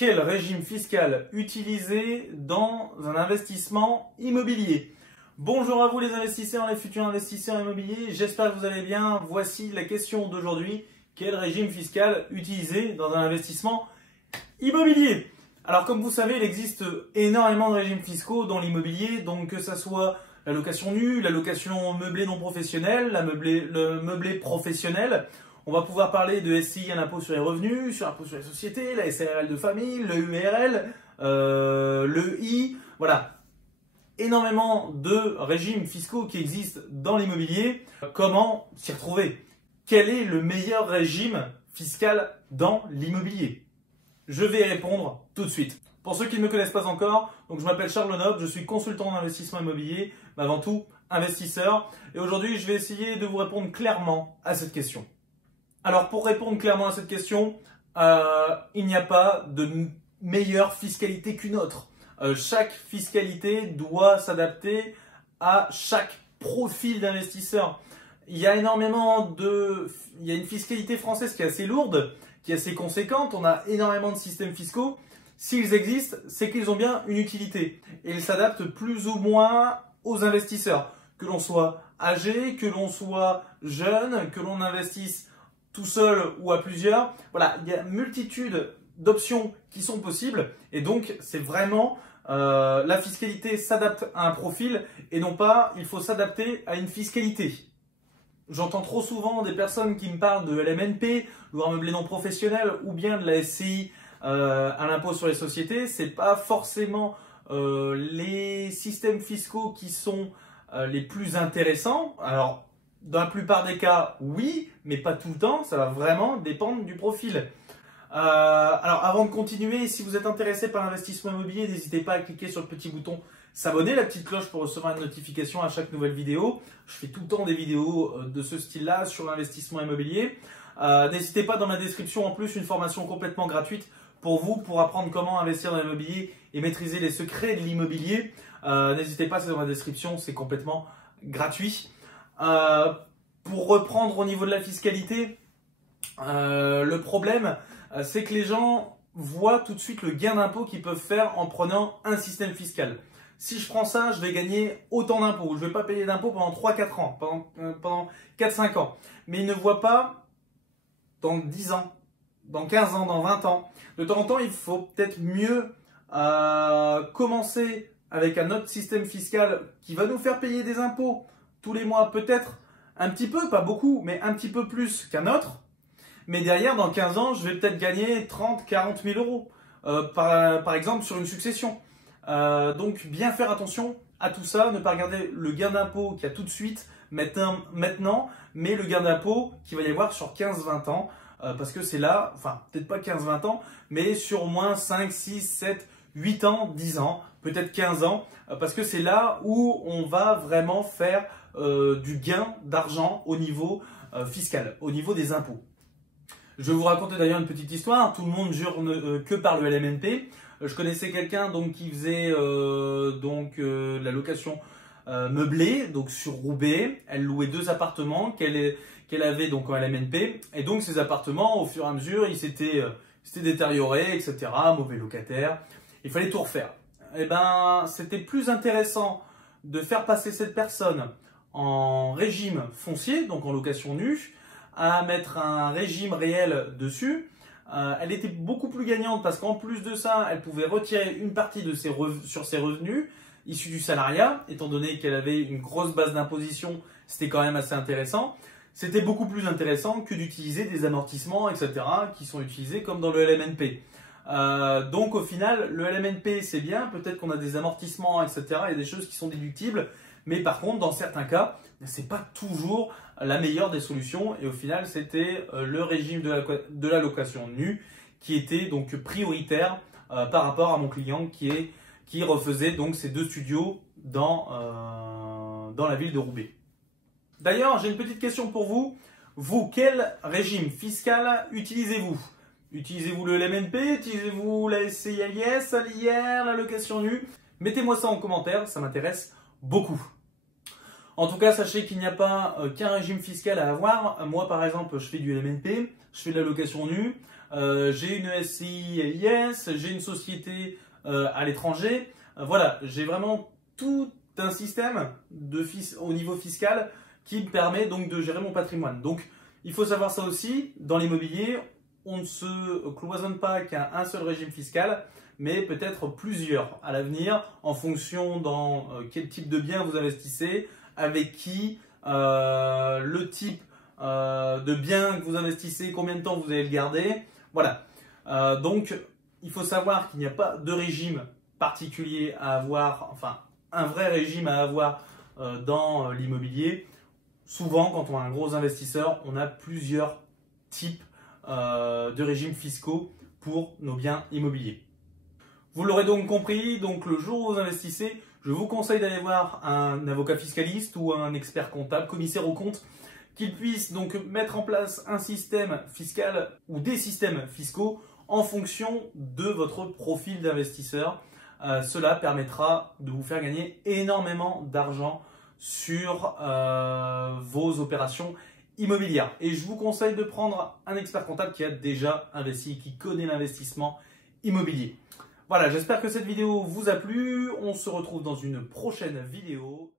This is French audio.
Quel régime fiscal utiliser dans un investissement immobilier? Bonjour à vous les investisseurs et les futurs investisseurs immobiliers, j'espère que vous allez bien. Voici la question d'aujourd'hui. Quel régime fiscal utiliser dans un investissement immobilier? Alors comme vous savez, il existe énormément de régimes fiscaux dans l'immobilier, donc que ce soit la location nue, la location meublée non professionnelle, le meublé professionnel. On va pouvoir parler de SCI, un impôt sur les revenus, sur l'impôt sur les sociétés, la SARL de famille, le URL, le I, voilà. Énormément de régimes fiscaux qui existent dans l'immobilier. Comment s'y retrouver? Quel est le meilleur régime fiscal dans l'immobilier? Je vais y répondre tout de suite. Pour ceux qui ne me connaissent pas encore, donc je m'appelle Charles Lenoble, je suis consultant en investissement immobilier, mais avant tout investisseur. Et aujourd'hui, je vais essayer de vous répondre clairement à cette question. Alors pour répondre clairement à cette question, il n'y a pas de meilleure fiscalité qu'une autre. Chaque fiscalité doit s'adapter à chaque profil d'investisseur. Il y a une fiscalité française qui est assez lourde, qui est assez conséquente. On a énormément de systèmes fiscaux. S'ils existent, c'est qu'ils ont bien une utilité. Et ils s'adaptent plus ou moins aux investisseurs. Que l'on soit âgé, que l'on soit jeune, que l'on investisse tout seul ou à plusieurs. Voilà, il y a une multitude d'options qui sont possibles. Et donc, c'est vraiment la fiscalité s'adapte à un profil et non pas il faut s'adapter à une fiscalité. J'entends trop souvent des personnes qui me parlent de LMNP, loi meublé non professionnel, ou bien de la SCI à l'impôt sur les sociétés. C'est pas forcément les systèmes fiscaux qui sont les plus intéressants. Alors, dans la plupart des cas, oui, mais pas tout le temps. Ça va vraiment dépendre du profil. Alors, avant de continuer, si vous êtes intéressé par l'investissement immobilier, n'hésitez pas à cliquer sur le petit bouton s'abonner, la petite cloche pour recevoir une notification à chaque nouvelle vidéo. Je fais tout le temps des vidéos de ce style-là sur l'investissement immobilier. N'hésitez pas, dans ma description, en plus, une formation complètement gratuite pour vous, pour apprendre comment investir dans l'immobilier et maîtriser les secrets de l'immobilier. N'hésitez pas, c'est dans la description, c'est complètement gratuit. Pour reprendre au niveau de la fiscalité, le problème, c'est que les gens voient tout de suite le gain d'impôt qu'ils peuvent faire en prenant un système fiscal. Si je prends ça, je vais gagner autant d'impôts. Je ne vais pas payer d'impôts pendant 3-4 ans, pendant 4-5 ans. Mais ils ne voient pas dans 10 ans, dans 15 ans, dans 20 ans. De temps en temps, il faut peut-être mieux commencer avec un autre système fiscal qui va nous faire payer des impôts tous les mois, peut-être un petit peu, pas beaucoup, mais un petit peu plus qu'un autre. Mais derrière, dans 15 ans, je vais peut-être gagner 30-40 000 euros, par exemple, sur une succession. Donc, bien faire attention à tout ça, ne pas regarder le gain d'impôt qu'il y a tout de suite, maintenant, mais le gain d'impôt qu'il va y avoir sur 15-20 ans, parce que c'est là, enfin, peut-être pas 15-20 ans, mais sur au moins 5, 6, 7, 8 ans, 10 ans, peut-être 15 ans, parce que c'est là où on va vraiment faire du gain d'argent au niveau fiscal, au niveau des impôts. Je vais vous raconter d'ailleurs une petite histoire. Tout le monde jure que par le LMNP. Je connaissais quelqu'un donc qui faisait la location meublée donc sur Roubaix. Elle louait 2 appartements qu'elle avait donc en LMNP. Et donc ces appartements, au fur et à mesure, ils s'étaient détériorés, etc. Mauvais locataire. Il fallait tout refaire. Et ben, c'était plus intéressant de faire passer cette personne en régime foncier, donc en location nue, à mettre un régime réel dessus. Elle était beaucoup plus gagnante parce qu'en plus de ça, elle pouvait retirer une partie de sur ses revenus issus du salariat, étant donné qu'elle avait une grosse base d'imposition, c'était quand même assez intéressant. C'était beaucoup plus intéressant que d'utiliser des amortissements, etc., qui sont utilisés comme dans le LMNP. Donc au final, le LMNP c'est bien, peut-être qu'on a des amortissements, etc., il y a des choses qui sont déductibles, mais par contre, dans certains cas, c'est pas toujours la meilleure des solutions. Et au final, c'était le régime de la location nue qui était donc prioritaire par rapport à mon client qui refaisait donc ces 2 studios dans la ville de Roubaix. D'ailleurs, j'ai une petite question pour vous. Vous, quel régime fiscal utilisez-vous? Utilisez-vous le LMNP? Utilisez-vous la SCI LIS, l'IR, la location nue? Mettez-moi ça en commentaire, ça m'intéresse beaucoup. En tout cas, sachez qu'il n'y a pas qu'un régime fiscal à avoir. Moi, par exemple, je fais du LMNP, je fais de la location nue. j'ai une SCI, j'ai une société à l'étranger. Voilà, j'ai vraiment tout un système au niveau fiscal qui me permet donc de gérer mon patrimoine. Donc, il faut savoir ça aussi, dans l'immobilier, on ne se cloisonne pas qu'à un seul régime fiscal, mais peut-être plusieurs à l'avenir, en fonction dans quel type de bien vous investissez, avec qui, le type de bien que vous investissez, combien de temps vous allez le garder. Voilà. Donc, il faut savoir qu'il n'y a pas de régime particulier à avoir, enfin, un vrai régime à avoir dans l'immobilier. Souvent, quand on est un gros investisseur, on a plusieurs types de régimes fiscaux pour nos biens immobiliers. Vous l'aurez donc compris, donc le jour où vous investissez, je vous conseille d'aller voir un avocat fiscaliste ou un expert comptable, commissaire aux comptes, qu'il puisse donc mettre en place un système fiscal ou des systèmes fiscaux en fonction de votre profil d'investisseur. Cela permettra de vous faire gagner énormément d'argent sur vos opérations immobilières. Et je vous conseille de prendre un expert comptable qui a déjà investi, qui connaît l'investissement immobilier. Voilà, j'espère que cette vidéo vous a plu. On se retrouve dans une prochaine vidéo.